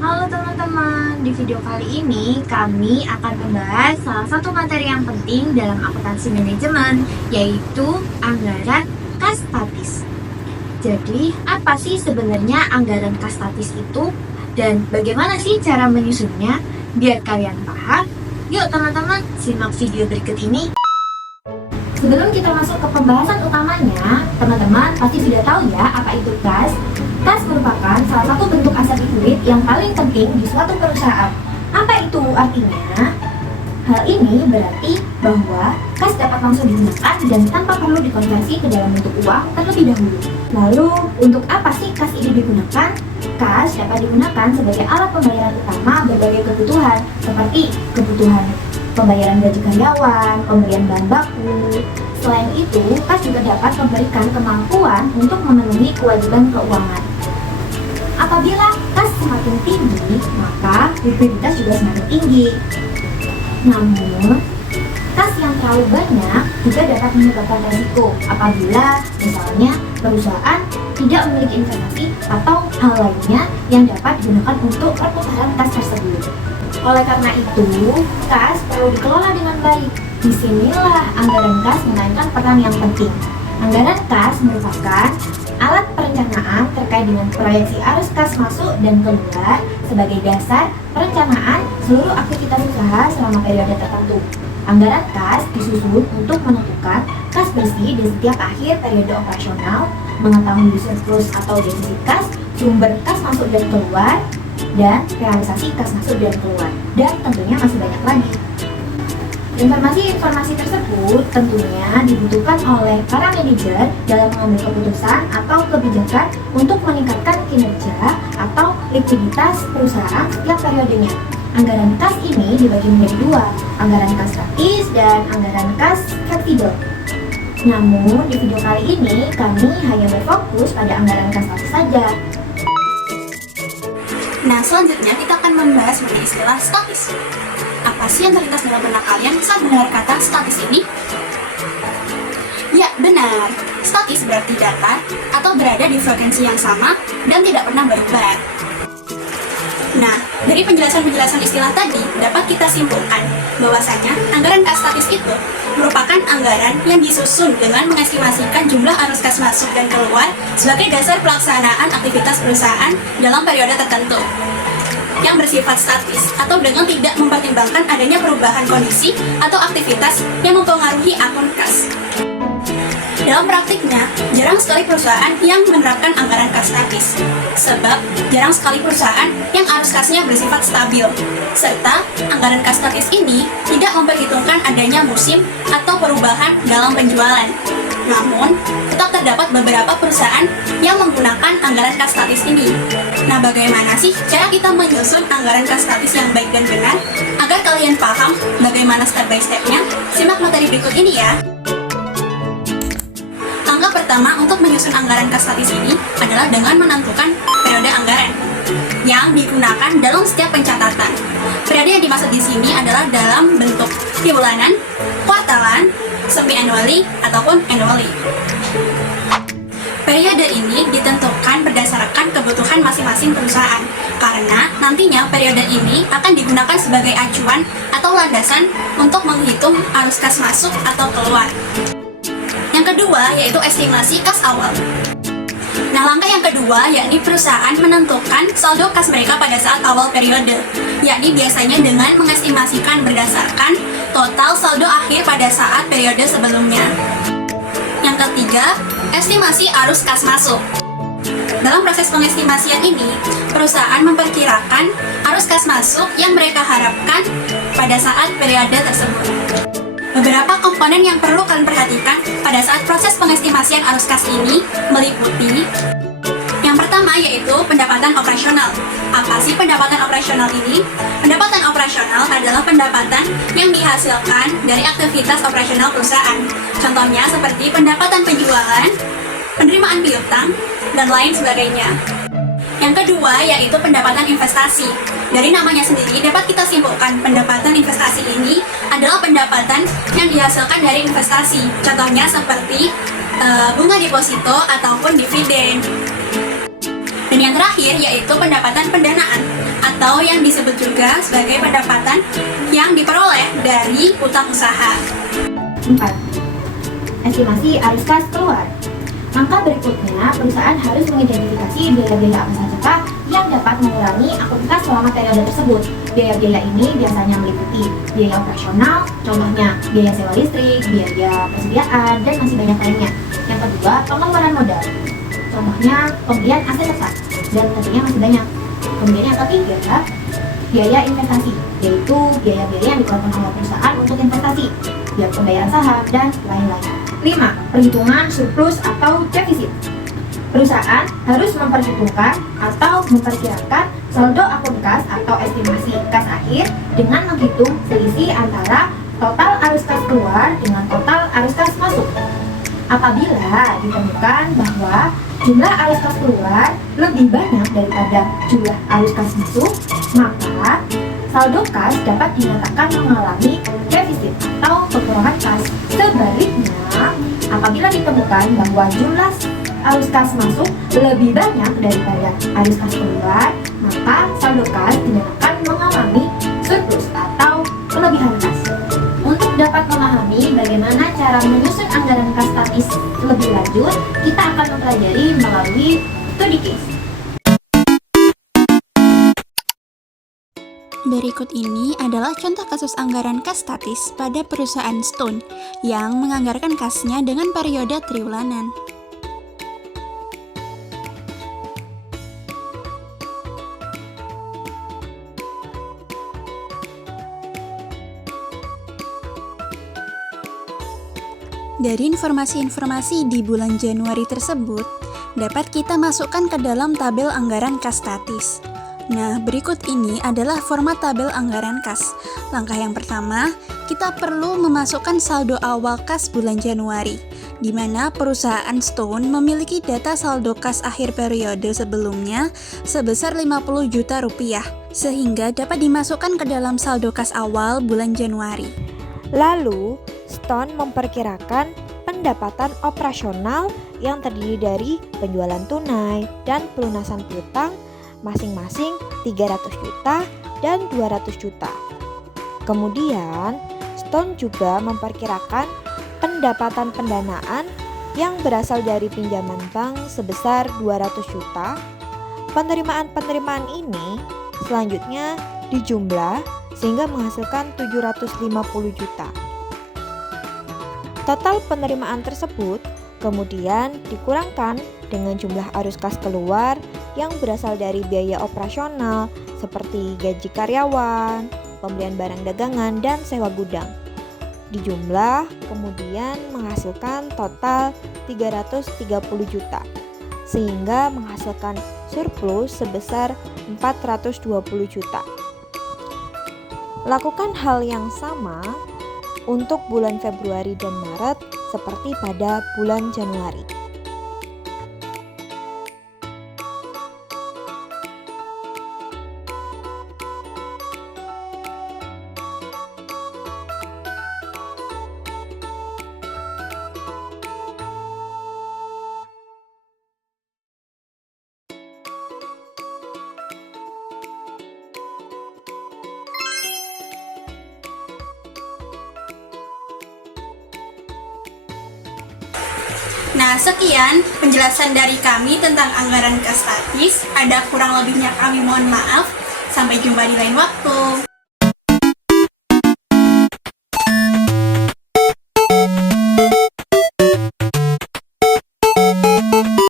Halo teman-teman, di video kali ini kami akan membahas salah satu materi yang penting dalam akuntansi manajemen, yaitu anggaran kas statis. Jadi, apa sih sebenarnya anggaran kas statis itu? Dan bagaimana sih cara menyusunnya? Biar kalian paham, yuk teman-teman simak video berikut ini. Sebelum kita masuk ke pembahasan utamanya, teman-teman pasti sudah tahu ya apa itu kas. Kas merupakan salah satu bentuk aset likuid yang paling penting di suatu perusahaan. Apa itu artinya? Hal ini berarti bahwa kas dapat langsung digunakan dan tanpa perlu dikonversi ke dalam bentuk uang terlebih dahulu. Lalu, untuk apa sih kas ini digunakan? Kas dapat digunakan sebagai alat pembayaran utama berbagai kebutuhan, seperti kebutuhan pembayaran gaji karyawan, pembelian bahan baku. Selain itu, kas juga dapat memberikan kemampuan untuk memenuhi kewajiban keuangan. Apabila kas semakin tinggi, maka likuiditas juga semakin tinggi. Namun, kas yang terlalu banyak juga dapat menyebabkan resiko apabila misalnya perusahaan tidak memiliki investasi atau hal lainnya yang dapat digunakan untuk perputaran kas tersebut. Oleh karena itu, kas perlu dikelola dengan baik. Disinilah anggaran kas memainkan peran yang penting. Anggaran kas merupakan alat perencanaan terkait dengan proyeksi arus kas masuk dan keluar sebagai dasar perencanaan seluruh aktivitas usaha selama periode tertentu. Anggaran kas disusun untuk menentukan kas bersih di setiap akhir periode operasional, mengetahui surplus atau defisit kas, sumber kas masuk dan keluar, dan realisasi kas masuk dan keluar, dan tentunya masih banyak lagi. Informasi-informasi tersebut tentunya dibutuhkan oleh para manajer dalam mengambil keputusan atau kebijakan untuk meningkatkan kinerja atau likuiditas perusahaan setiap periodenya. Anggaran kas ini dibagi menjadi dua, anggaran kas statis dan anggaran kas fleksibel. Namun di video kali ini kami hanya berfokus pada anggaran kas statis saja. Nah, selanjutnya kita akan membahas mengenai istilah statis. Apa sih yang terlintas dalam benak kalian saat mendengar kata statis ini? Ya, benar. Statis berarti datar atau berada di frekuensi yang sama dan tidak pernah berubah. Nah, dari penjelasan-penjelasan istilah tadi dapat kita simpulkan bahwasanya anggaran kas statis itu merupakan anggaran yang disusun dengan mengestimasikan jumlah arus kas masuk dan keluar sebagai dasar pelaksanaan aktivitas perusahaan dalam periode tertentu yang bersifat statis atau dengan tidak mempertimbangkan adanya perubahan kondisi atau aktivitas yang mempengaruhi akun kas. Dalam praktiknya, jarang sekali perusahaan yang menerapkan anggaran kas statis, sebab jarang sekali perusahaan yang arus kasnya bersifat stabil, serta anggaran kas statis ini tidak memperhitungkan adanya musim atau perubahan dalam penjualan. Namun, tetap terdapat beberapa perusahaan yang menggunakan anggaran kas statis ini. Nah, bagaimana sih cara kita menyusun anggaran kas statis yang baik dan benar? Agar kalian paham bagaimana step by step-nya, simak materi berikut ini ya. Langkah pertama untuk menyusun anggaran kas statis ini adalah dengan menentukan periode anggaran yang digunakan dalam setiap pencatatan. Periode yang dimaksud di sini adalah dalam bentuk bulanan, kuartalan, semi-annually, ataupun annually. Periode ini ditentukan berdasarkan kebutuhan masing-masing perusahaan, karena nantinya periode ini akan digunakan sebagai acuan atau landasan untuk menghitung arus kas masuk atau keluar. Yang kedua yaitu estimasi kas awal. Nah, langkah yang kedua yakni perusahaan menentukan saldo kas mereka pada saat awal periode, yakni biasanya dengan mengestimasikan berdasarkan total saldo akhir pada saat periode sebelumnya. Yang ketiga, estimasi arus kas masuk. Dalam proses pengestimasian ini, perusahaan memperkirakan arus kas masuk yang mereka harapkan pada saat periode tersebut. Beberapa komponen yang perlu kalian perhatikan pada saat proses pengestimasian arus kas ini meliputi yang pertama yaitu pendapatan operasional. Apa sih pendapatan operasional ini? Pendapatan operasional adalah pendapatan yang dihasilkan dari aktivitas operasional perusahaan. Contohnya seperti pendapatan penjualan, penerimaan piutang, dan lain sebagainya. Yang kedua yaitu pendapatan investasi. Dari namanya sendiri dapat kita simpulkan pendapatan investasi ini adalah pendapatan yang dihasilkan dari investasi. Contohnya seperti bunga deposito ataupun dividen. Dan yang terakhir yaitu pendapatan pendanaan. atau yang disebut juga sebagai pendapatan yang diperoleh dari utang usaha. 4. Estimasi arus kas keluar. Langkah berikutnya, perusahaan harus mengidentifikasi biaya-biaya apa saja kah yang dapat mengurangi akun kas selama periode tersebut. Biaya-biaya ini biasanya meliputi biaya operasional, contohnya biaya sewa listrik, biaya persediaan, dan masih banyak lainnya. Yang kedua, pengeluaran modal, contohnya pembelian aset tetap, dan tentunya masih banyak. Kemudian yang ketiga, biaya investasi, yaitu biaya-biaya yang dikeluarkan oleh perusahaan untuk investasi, biaya pembayaran saham, dan lain-lain. 5. Perhitungan surplus atau defisit. Perusahaan harus memperhitungkan atau memperkirakan saldo akun kas atau estimasi kas akhir dengan menghitung selisih antara total arus kas keluar dengan total arus kas masuk. Apabila ditemukan bahwa jumlah arus kas keluar lebih banyak daripada jumlah arus kas masuk, maka saldo kas dapat dinyatakan mengalami defisit atau kekurangan kas. Sebaliknya, apabila ditemukan bahwa jumlah arus kas masuk lebih banyak daripada arus kas keluar, maka saldo kas dinyatakan mengalami surplus atau kelebihan kas. Untuk dapat memahami bagaimana cara menyusun anggaran kas statis lebih lanjut, kita akan mempelajari melalui studi case. Berikut ini adalah contoh kasus anggaran kas statis pada perusahaan Stone yang menganggarkan kasnya dengan periode triwulanan. Dari informasi-informasi di bulan Januari tersebut, dapat kita masukkan ke dalam tabel anggaran kas statis. Nah, berikut ini adalah format tabel anggaran kas. Langkah yang pertama, kita perlu memasukkan saldo awal kas bulan Januari, di mana perusahaan Stone memiliki data saldo kas akhir periode sebelumnya sebesar 50 juta rupiah, sehingga dapat dimasukkan ke dalam saldo kas awal bulan Januari. Lalu, Stone memperkirakan pendapatan operasional yang terdiri dari penjualan tunai dan pelunasan piutang masing-masing 300 juta dan 200 juta. Kemudian, Stone juga memperkirakan pendapatan pendanaan yang berasal dari pinjaman bank sebesar 200 juta. Penerimaan-penerimaan ini selanjutnya dijumlah sehingga menghasilkan 750 juta. Total penerimaan tersebut kemudian dikurangkan dengan jumlah arus kas keluar yang berasal dari biaya operasional seperti gaji karyawan, pembelian barang dagangan, dan sewa gudang. Dijumlah kemudian menghasilkan total 330 juta, sehingga menghasilkan surplus sebesar 420 juta. Lakukan hal yang sama untuk bulan Februari dan Maret seperti pada bulan Januari. Nah, sekian penjelasan dari kami tentang anggaran kas statis. Ada kurang lebihnya kami mohon maaf. Sampai jumpa di lain waktu.